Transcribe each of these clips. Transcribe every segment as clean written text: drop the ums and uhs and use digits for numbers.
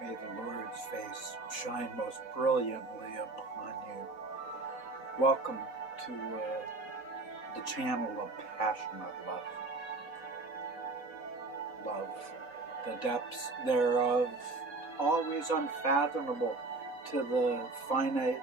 May the Lord's face shine most brilliantly upon you. Welcome to the channel of passionate love. Love, the depths thereof, always unfathomable to the finite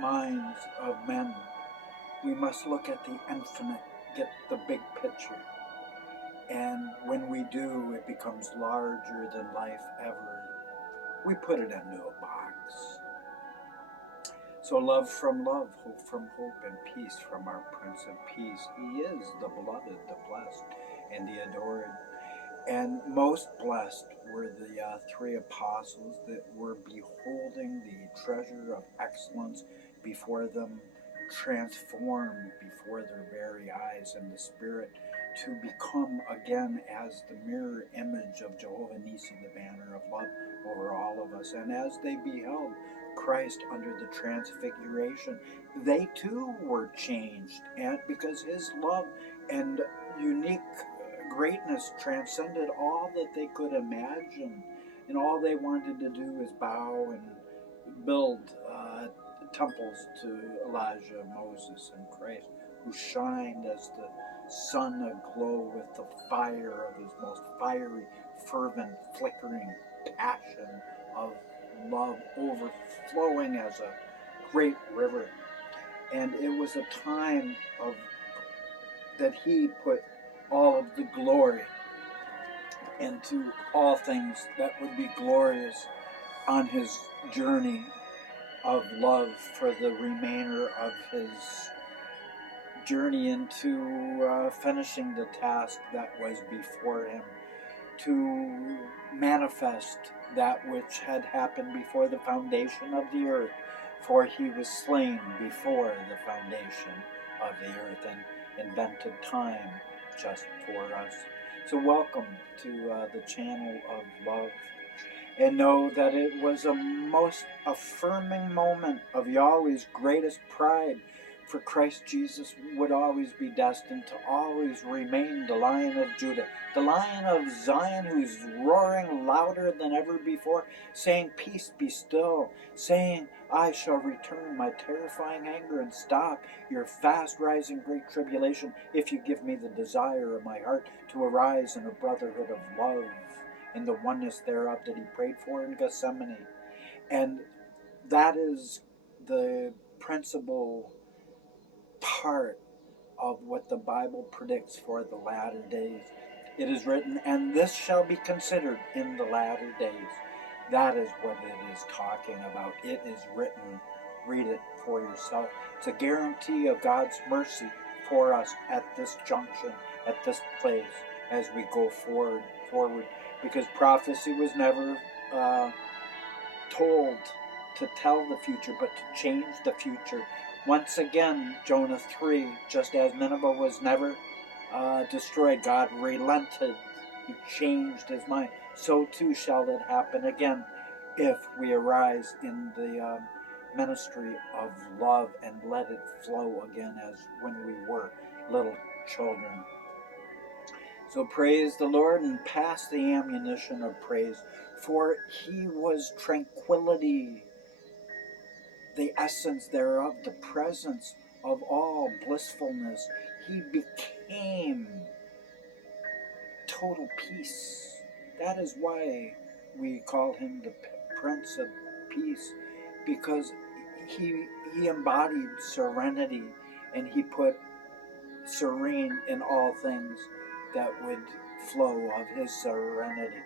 minds of men. We must look at the infinite, get the big picture. And when we do, it becomes larger than life ever. We put it into a box. So love from love, hope from hope, and peace from our Prince of Peace. He is the beloved, the blessed, and the adored. And most blessed were the three apostles that were beholding the treasure of excellence before them, transformed before their very eyes in the Spirit, to become again as the mirror image of Jehovah Nissi, the banner of love over all of us. And as they beheld Christ under the transfiguration, they too were changed, and because his love and unique greatness transcended all that they could imagine, and all they wanted to do is bow and build temples to Elijah, Moses, and Christ, who shined as the sun aglow with the fire of his most fiery, fervent, flickering passion of love, overflowing as a great river. And it was a time of that he put all of the glory into all things that would be glorious on his journey of love for the remainder of his journey into finishing the task that was before him, to manifest that which had happened before the foundation of the earth, for he was slain before the foundation of the earth and invented time just for us. So welcome to the channel of love, and know that it was a most affirming moment of Yahweh's greatest pride, for Christ Jesus would always be destined to always remain the Lion of Judah, the Lion of Zion, who's roaring louder than ever before, saying, "Peace, be still," saying, "I shall return my terrifying anger and stop your fast rising great tribulation if you give me the desire of my heart to arise in a brotherhood of love, in the oneness thereof that he prayed for in Gethsemane." And that is the principal part of what the Bible predicts for the latter days. It is written, "And this shall be considered in the latter days." That is what it is talking about. It is written. Read it for yourself. It's a guarantee of God's mercy for us at this junction, at this place, as we go forward. Because prophecy was never told to tell the future, but to change the future. Once again, Jonah 3, just as Nineveh was never destroyed, God relented. He changed his mind. So too shall it happen again if we arise in the ministry of love and let it flow again as when we were little children. So praise the Lord and pass the ammunition of praise, for he was tranquility, the essence thereof, the presence of all blissfulness. He became total peace. That is why we call him the Prince of Peace, because he embodied serenity, and he put serene in all things that would flow of his serenity.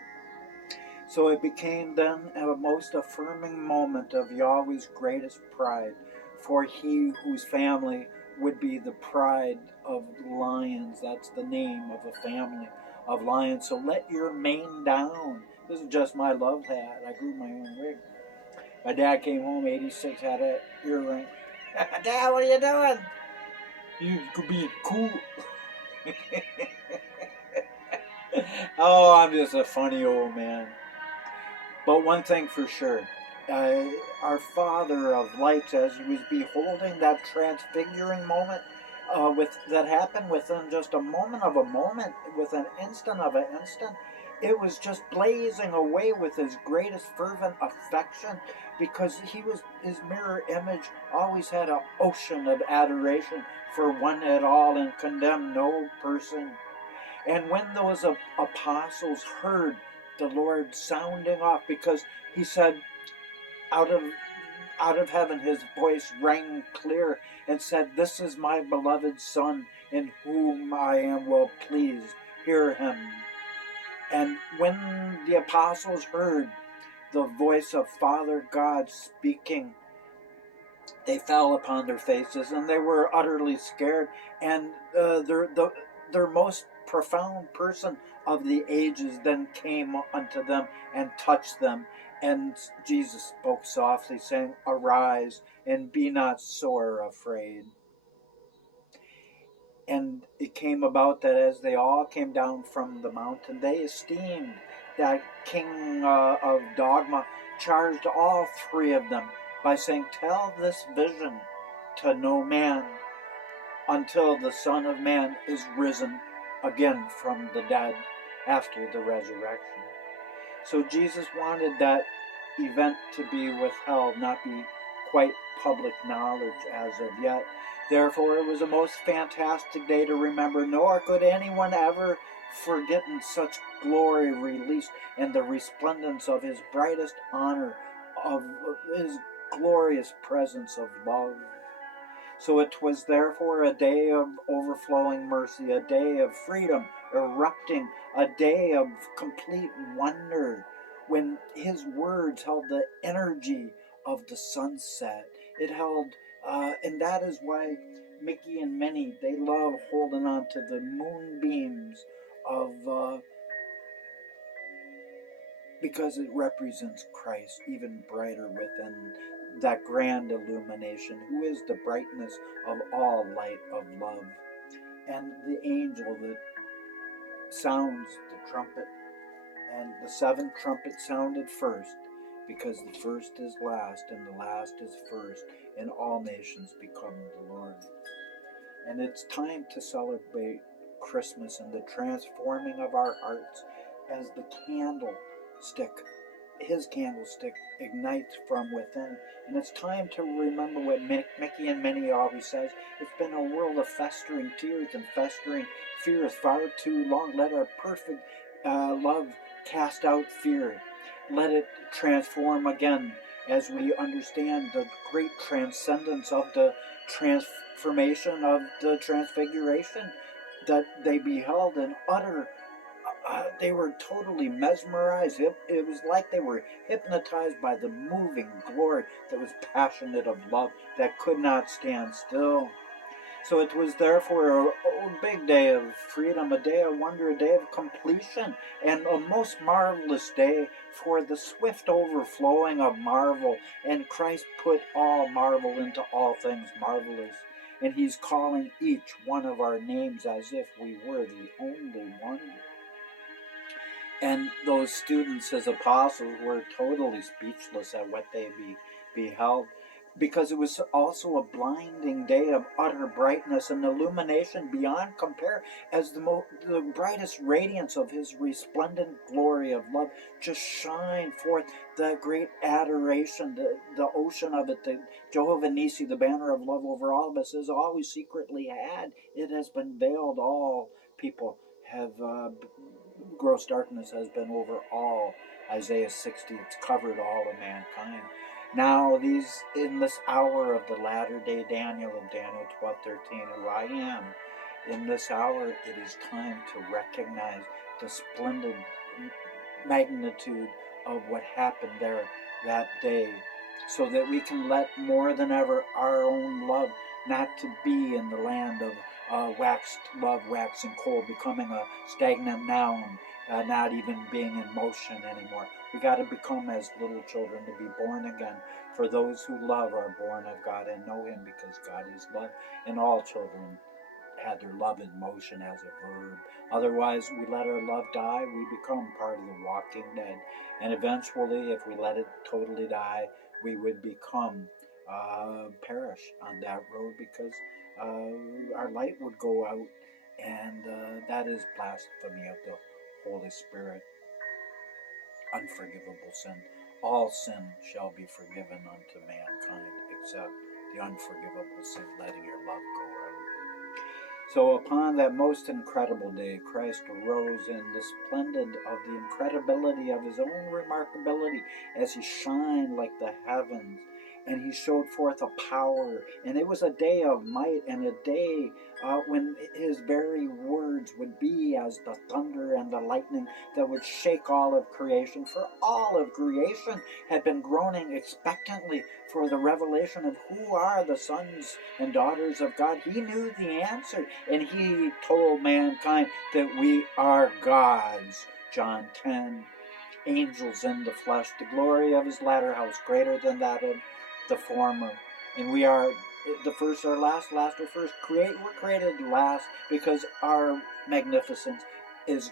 So it became then a most affirming moment of Yahweh's greatest pride, for he whose family would be the pride of lions. That's the name of a family of lions. So let your mane down. This is just my love hat. I grew my own wig. My dad came home, 86, had an earring. "Dad, what are you doing?" "You could be cool." Oh, I'm just a funny old man. But one thing for sure, our Father of lights, as he was beholding that transfiguring moment that happened within just a moment of a moment, with an instant of an instant, it was just blazing away with his greatest fervent affection, because his mirror image always had an ocean of adoration for one and all, and condemned no person. And when those apostles heard the Lord sounding off, because he said, out of heaven his voice rang clear and said, "This is my beloved Son, in whom I am well pleased. Hear him." And when the apostles heard the voice of Father God speaking, they fell upon their faces, and they were utterly scared. And their most profound person of the ages then came unto them and touched them. And Jesus spoke softly, saying, "Arise, and be not sore afraid." And it came about that as they all came down from the mountain, they esteemed that king of dogma, charged all three of them by saying, "Tell this vision to no man until the Son of Man is risen again from the dead after the resurrection." So Jesus wanted that event to be withheld, not be quite public knowledge as of yet. Therefore, it was a most fantastic day to remember, nor could anyone ever forget in such glory released, and the resplendence of his brightest honor, of his glorious presence of love. So it was therefore a day of overflowing mercy, a day of freedom erupting, a day of complete wonder, when his words held the energy of the sunset. It held, and that is why Mickey and Minnie, they love holding on to the moonbeams of, because it represents Christ even brighter within that grand illumination, who is the brightness of all light of love. And the angel that sounds the trumpet, and the seventh trumpet sounded first, because the first is last and the last is first, and all nations become the Lord. And it's time to celebrate Christmas and the transforming of our hearts as the candlestick, his candlestick, ignites from within. And it's time to remember what Mickey and Minnie always says: it's been a world of festering tears and festering fears far too long. Let our perfect love cast out fear. Let it transform again as we understand the great transcendence of the transformation of the transfiguration that they beheld in utter. They were totally mesmerized. It was like they were hypnotized by the moving glory that was passionate of love that could not stand still. So it was therefore a big day of freedom, a day of wonder, a day of completion, and a most marvelous day for the swift overflowing of marvel. And Christ put all marvel into all things marvelous. And he's calling each one of our names as if we were the only one. And those students, as apostles, were totally speechless at what they beheld, because it was also a blinding day of utter brightness and illumination beyond compare, as the brightest radiance of his resplendent glory of love just shined forth. The great adoration, the ocean of it, the Jehovah Nissi, the banner of love over all of us, has always secretly had. It has been veiled. All people have gross darkness has been over all. Isaiah 60, it's covered all of mankind. Now in this hour of the latter day Daniel, of Daniel 12:13, who I am, in this hour it is time to recognize the splendid magnitude of what happened there that day, so that we can let more than ever our own love not to be in the land of waxed love, waxing cold, becoming a stagnant noun, not even being in motion anymore. We got to become as little children, to be born again. For those who love are born of God and know him, because God is love, and all children had their love in motion as a verb. Otherwise, we let our love die, we become part of the walking dead. And eventually, if we let it totally die, we would become perish on that road, because our light would go out, and that is blasphemy of the Holy Spirit. unforgivable sin. All sin shall be forgiven unto mankind, except the unforgivable sin, letting your love go out. So upon that most incredible day, Christ arose in the splendid of the incredibility of his own remarkability as he shined like the heavens. And he showed forth a power. And it was a day of might and a day when his very words would be as the thunder and the lightning that would shake all of creation. For all of creation had been groaning expectantly for the revelation of who are the sons and daughters of God. He knew the answer, and he told mankind that we are God's. John 10. Angels in the flesh, the glory of his latter house greater than that of the former. And we are the first or last, last or first. We're created last because our magnificence is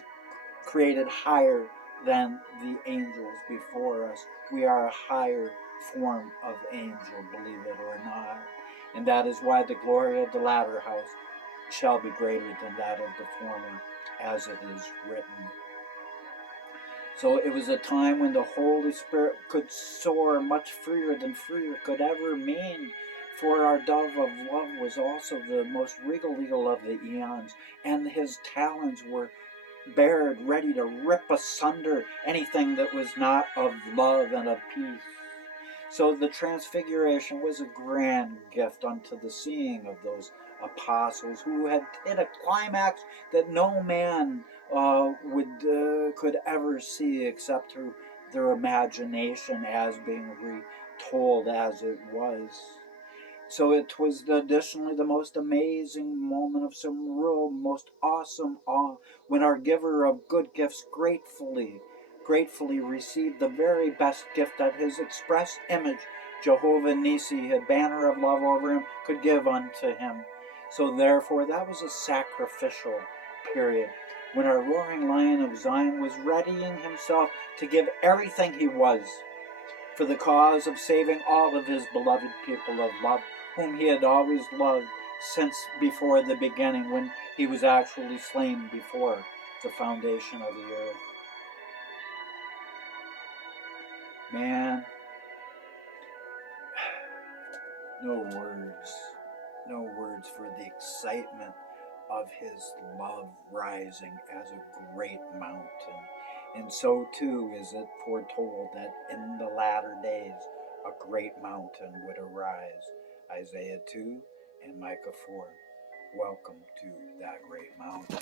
created higher than the angels before us. We are a higher form of angel, believe it or not. And that is why the glory of the latter house shall be greater than that of the former, as it is written. So it was a time when the Holy Spirit could soar much freer than freer could ever mean. For our dove of love was also the most regal eagle of the eons, and his talons were bared, ready to rip asunder anything that was not of love and of peace. So the transfiguration was a grand gift unto the seeing of those apostles who had hit a climax that no man could ever see except through their imagination as being retold as it was. So it was additionally the most amazing moment of some real most awesome awe when our giver of good gifts gratefully received the very best gift that his express image, Jehovah Nissi, a banner of love over him, could give unto him. So therefore that was a sacrificial period when our roaring lion of Zion was readying himself to give everything he was for the cause of saving all of his beloved people of love, whom he had always loved since before the beginning, when he was actually slain before the foundation of the earth. Man, no words for the excitement of his love rising as a great mountain. And so too is it foretold that in the latter days a great mountain would arise. Isaiah 2 and Micah 4. Welcome to that great mountain.